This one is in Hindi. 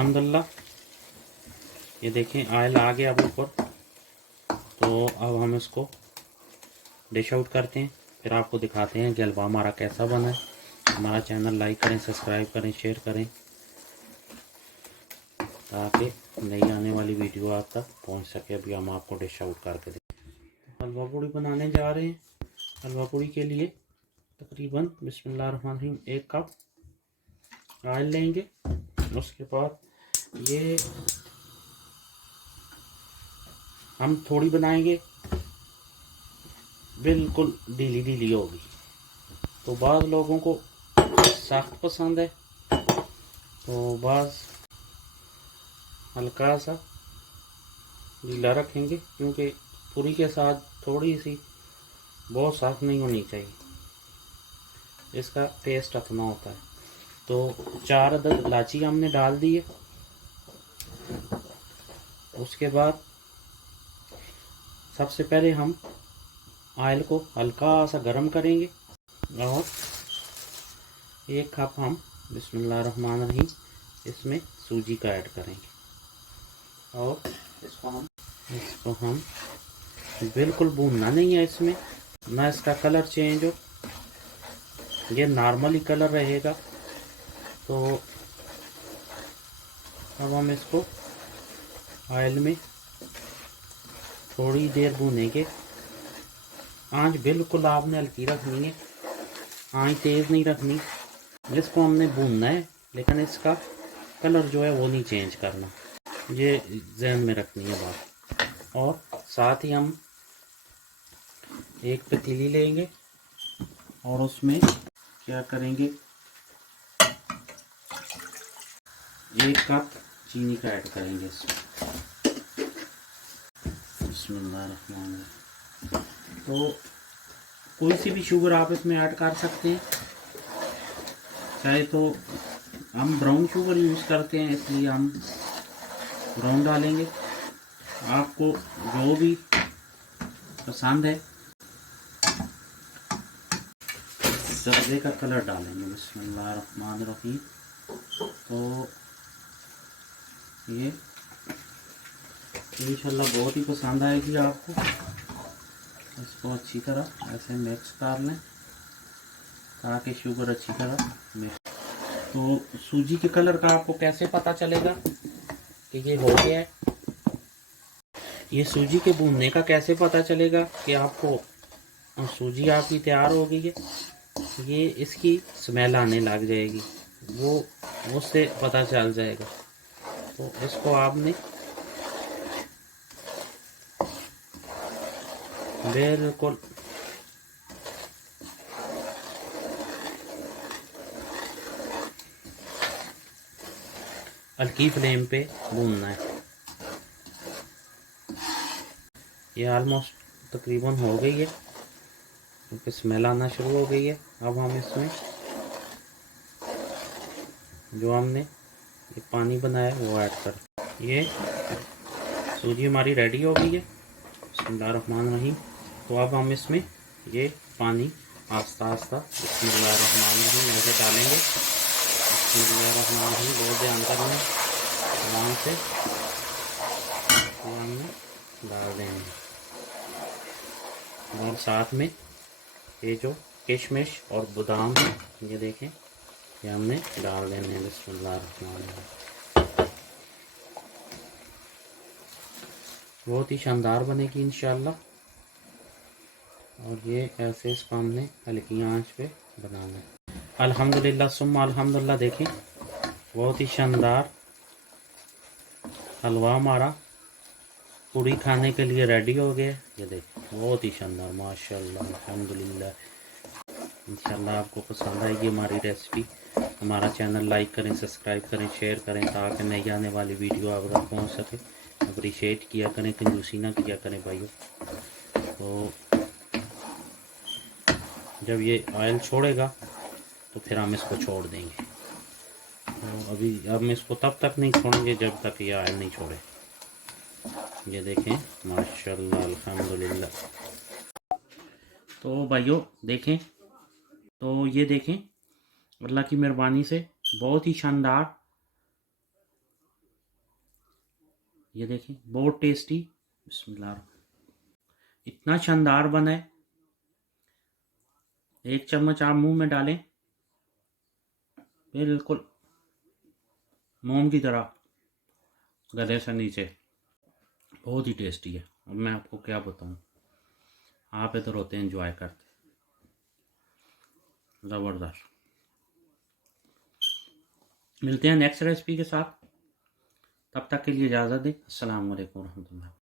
अल्हम्दुलिल्लाह ये देखें ऑयल आ गया अब ऊपर। तो अब हम इसको डिश आउट करते हैं, फिर आपको दिखाते हैं कि हलवा हमारा कैसा बना है। हमारा चैनल लाइक करें, सब्सक्राइब करें, शेयर करें ताकि नई आने वाली वीडियो आप तक पहुंच सके। अभी हम आपको डिश आउट करके दें। हलवा पूड़ी बनाने जा रहे हैं। हलवा पूड़ी के लिए तकरीबन बिस्मिल्लाहिर्रहमानिर्रहीम 1 कप ऑयल लेंगे। उसके बाद ये हम थोड़ी बनाएंगे, बिल्कुल ढीली ढीली होगी। तो बाज़ लोगों को सख्त पसंद है, तो बाज़ हल्का सा ढीला रखेंगे, क्योंकि पूरी के साथ थोड़ी सी बहुत सख्त नहीं होनी चाहिए, इसका टेस्ट अपना होता है। तो 4 अदद इलायची हमने डाल दी है। उसके बाद सबसे पहले हम ऑयल को हल्का सा गर्म करेंगे और 1 कप हम बिस्मिल्लाहिर्रहमानिर्रहीम इसमें सूजी का ऐड करेंगे। और इसको हम बिल्कुल भूनना नहीं है, इसमें ना इसका कलर चेंज हो, ये नॉर्मल ही कलर रहेगा। तो अब हम इसको ऑयल में थोड़ी देर भूनेंगे। आंच बिल्कुल आपने हल्की रखनी है, आंच तेज़ नहीं रखनी। इसको हमने भूनना है, लेकिन इसका कलर जो है वो नहीं चेंज करना, ये ज़हन में रखनी है बात। और साथ ही हम एक पतीली लेंगे और उसमें क्या करेंगे, 1 कप चीनी का ऐड करेंगे इसमें। बिस्मिल्लाहिर्रहमानिर्रहीम। तो कोई सी भी शुगर आप इसमें ऐड कर सकते हैं, चाहे तो हम ब्राउन शुगर यूज़ करते हैं इसलिए हम ब्राउन डालेंगे। आपको जो भी पसंद है जर्दे का कलर डालेंगे। बिस्मिल्लाहिर्रहमानिर्रहीम। तो ये इंशाल्लाह बहुत ही पसंद आएगी आपको। इसको अच्छी तरह ऐसे मिक्स कर लें ताकि शुगर अच्छी तरह मिक्स। तो सूजी के कलर का आपको कैसे पता चलेगा कि ये हो गया है, ये सूजी के भूनने का कैसे पता चलेगा कि आपको सूजी आपकी तैयार हो गई है? ये इसकी स्मेल आने लग जाएगी, वो उससे पता चल जाएगा। तो इसको आपने बिल्कुल हल्की फ्लेम पे भूनना है। ये ऑलमोस्ट तकरीबन हो गई है, क्योंकि स्मेल आना शुरू हो गई है। अब हम इसमें जो हमने ये पानी बनाया है वो ऐड कर। ये सूजी हमारी रेडी हो गई है। बिस्मिल्लाहिर्रहमानिर्रहीम। तो अब हम इसमें ये पानी आस्ता आस्ता बिस्मिल्लाहिर्रहमानिर्रहीम ऐसे डालेंगे। बिस्मिल्लाहिर्रहमानिर्रहीम, बहुत ध्यान करना है, आराम से हमने डाल देंगे। और साथ में ये जो किशमिश और बादाम है, ये देखें, ये हमने डाल देने हैं। बिस्मिल्लाहिर्रहमानिर्रहीम। बहुत ही शानदार बनेगी इंशाल्लाह। और ये ऐसे इसको हमने हल्की आंच पे बनाना है। अल्हम्दुलिल्लाह सुम्मा अल्हम्दुलिल्लाह। देखें बहुत ही शानदार हलवा हमारा पूड़ी खाने के लिए रेडी हो गया। ये देखें बहुत ही शानदार, माशाल्लाह अल्हम्दुलिल्लाह। इंशाल्लाह आपको पसंद आएगी हमारी रेसिपी। हमारा चैनल लाइक करें, सब्सक्राइब करें, शेयर करें ताकि नई आने वाली वीडियो आप तक पहुँच सके। अप्रिशिएट किया करें, कंजूसी ना किया करें भाइयों। तो जब ये ऑयल छोड़ेगा तो फिर हम इसको छोड़ देंगे। तो अभी हम इसको तब तक नहीं छोड़ेंगे जब तक ये ऑयल नहीं छोड़े। ये देखें माशाल्लाह अल्हम्दुलिल्लाह। तो भाइयों देखें, तो ये देखें अल्लाह की मेहरबानी से बहुत ही शानदार ये देखिए बहुत टेस्टी। बिस्मिल्लाह। इतना शानदार बना है, एक चम्मच आप मुंह में डालें, बिल्कुल मोम की तरह गले से नीचे। बहुत ही टेस्टी है। अब मैं आपको क्या बताऊं, आप इधर होते हैं एंजॉय करते, ज़बरदस्त। मिलते हैं नेक्स्ट रेसिपी के साथ, तब तक के लिए इजाज़त दें। अस्सलाम वालेकुम रहमतुल्लाह।